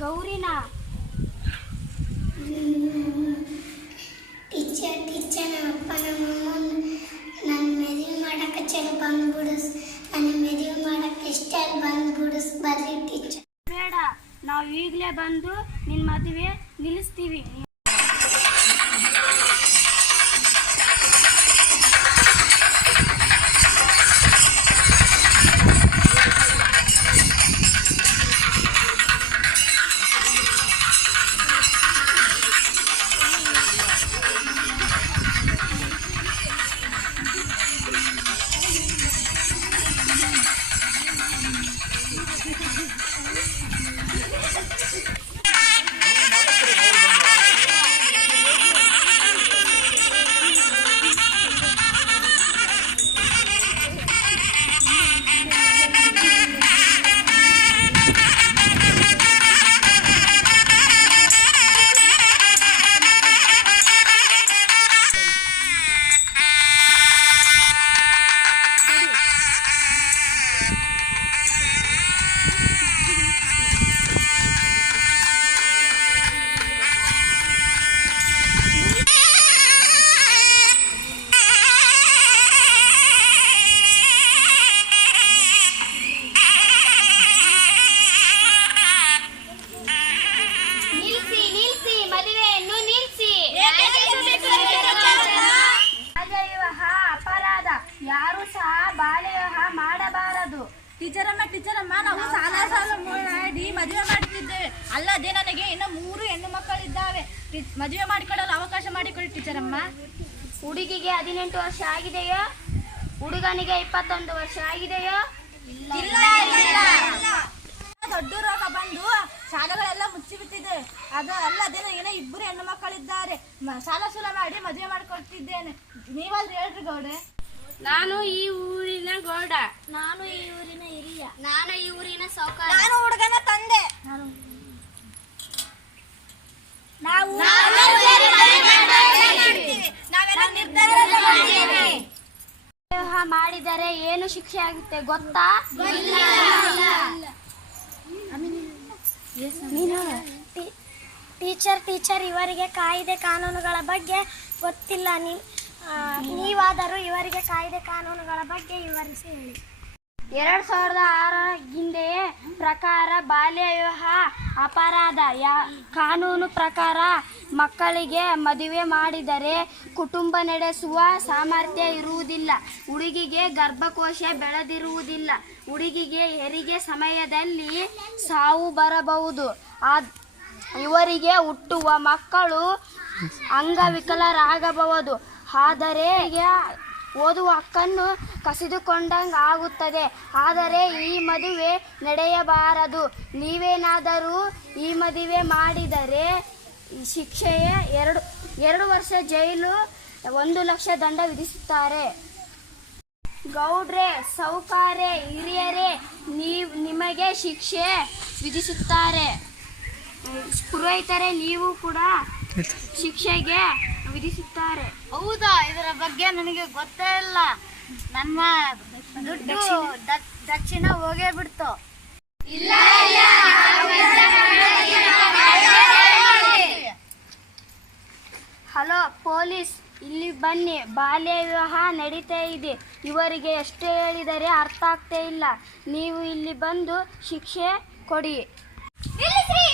ಗೌರಿನ teacher ನಮ್ಮ ಅಪ್ಪ ನಮ್ಮಮ್ಮ ನನ್ನ ಮದುವೆ ಮಾಡಕ್ಕೆ ಚಲೋ ಬಂದ್ಬಿಡಿಸ್ ನನ್ನ ಮದುವೆ ಮಾಡಕ್ಕೆ ಇಷ್ಟ ಬಂದ್ಬಿಡಿಸ್ ಬರ್ರಿ ಟೀಚರ್. ಬೇಡ, ನಾವು ಈಗಲೇ ಬಂದು ನಿನ್ನ ಮದುವೆ ನಿಲ್ಲಿಸ್ತೀವಿ. ಯಾರು ಸಹ ಬಾಲ್ಯ ವಿವಾಹ ಮಾಡಬಾರದು. ಟೀಚರಮ್ಮ ನಾವು ಸಾಲ ಮಾಡಿ ಮದುವೆ ಮಾಡುತ್ತಿದ್ದೇವೆ. ಅಲ್ಲದೆ ನನಗೆ ಇನ್ನು 3 ಹೆಣ್ಣು ಮಕ್ಕಳಿದ್ದಾವೆ. ಮದುವೆ ಮಾಡಿಕೊಳ್ಳಲು ಅವಕಾಶ ಮಾಡಿಕೊಡಿ ಟೀಚರಮ್ಮ. ಹುಡುಗಿಗೆ 18 ವರ್ಷ ಆಗಿದೆಯೋ? ಹುಡುಗನಿಗೆ 21 ವರ್ಷ ಆಗಿದೆಯೋ? ಇಲ್ಲ. ದೊಡ್ಡ ರೋಗ ಬಂದು ಶಾಲೆಗಳೆಲ್ಲ ಮುಚ್ಚಿಬಿಟ್ಟಿದೆ. ಅದು ಅಲ್ಲದೆ ನನಗೆ 2 ಹೆಣ್ಣು ಮಕ್ಕಳಿದ್ದಾರೆ. ಸಾಲ ಮಾಡಿ ಮದುವೆ ಮಾಡಿಕೊಡ್ತಿದ್ದೇನೆ. ನೀವಾದ್ರೂ ಹೇಳ್ರಿ ಗೌಡೆ. ನಾನು ಈ ಊರಿನ ಗೌಡ. ನಾನು ಈ ಊರಿನ ಹಿರಿಯ. ನಾನು ಈ ಊರಿನ ಸೌಕಾರ. ನಾನು ಹುಡುಗನ ತಂದೆ. ವಿವಾಹ ಮಾಡಿದರೆ ಏನು ಶಿಕ್ಷೆ ಆಗುತ್ತೆ ಗೊತ್ತಾ? ಟೀಚರ್ ಇವರಿಗೆ ಕಾಯ್ದೆ ಕಾನೂನುಗಳ ಬಗ್ಗೆ ಗೊತ್ತಿಲ್ಲ. ನೀವಾದರೂ ಇವರಿಗೆ ಕಾಯ್ದೆ ಕಾನೂನುಗಳ ಬಗ್ಗೆ ವಿವರಿಸಿ ಹೇಳಿ. 2006 ಹಿಂದೆಯೇ ಪ್ರಕಾರ ಬಾಲ್ಯ ವಿವಾಹ ಅಪರಾಧ. ಕಾನೂನು ಪ್ರಕಾರ ಮಕ್ಕಳಿಗೆ ಮದುವೆ ಮಾಡಿದರೆ ಕುಟುಂಬ ನಡೆಸುವ ಸಾಮರ್ಥ್ಯ ಇರುವುದಿಲ್ಲ. ಹುಡುಗಿಗೆ ಗರ್ಭಕೋಶ ಬೆಳೆದಿರುವುದಿಲ್ಲ. ಹುಡುಗಿಗೆ ಹೆರಿಗೆ ಸಮಯದಲ್ಲಿ ಸಾವು ಬರಬಹುದು. ಇವರಿಗೆ ಹುಟ್ಟುವ ಮಕ್ಕಳು ಅಂಗವಿಕಲರಾಗಬಹುದು. ಆದರೆ ಓದುವ ಹಕ್ಕನ್ನು ಕಸಿದುಕೊಂಡಂಗೆ ಆಗುತ್ತದೆ. ಆದರೆ ಈ ಮದುವೆ ನಡೆಯಬಾರದು. ನೀವೇನಾದರೂ ಈ ಮದುವೆ ಮಾಡಿದರೆ ಶಿಕ್ಷೆಯೇ 2 ವರ್ಷ ಜೈಲು, 1 ಲಕ್ಷ ದಂಡ ವಿಧಿಸುತ್ತಾರೆ. ಗೌಡ್ರೆ, ಸೌಕಾರೆ, ಹಿರಿಯರೇ, ನಿಮಗೆ ಶಿಕ್ಷೆ ವಿಧಿಸುತ್ತಾರೆ. ಪುರೋಹಿತರೆ, ನೀವು ಕೂಡ ಶಿಕ್ಷೆಗೆ ವಿಧಿಸುತ್ತಾರೆ. ಹೌದಾ? ಇದರ ಬಗ್ಗೆ ನನಗೆ ಗೊತ್ತೇ ಇಲ್ಲ. ನನ್ನ ದುಡ್ಡು ದಕ್ಷಿಣ ಹೋಗೇ ಬಿಡ್ತು. ಹಲೋ ಪೊಲೀಸ್, ಇಲ್ಲಿ ಬನ್ನಿ. ಬಾಲ್ಯ ವಿವಾಹ ನಡೀತಾ ಇದೆ. ಇವರಿಗೆ ಎಷ್ಟು ಹೇಳಿದರೆ ಅರ್ಥ ಆಗ್ತಾ ಇಲ್ಲ. ನೀವು ಇಲ್ಲಿ ಬಂದು ಶಿಕ್ಷೆ ಕೊಡಿ. ನಿಲ್ಲಿಸಿ!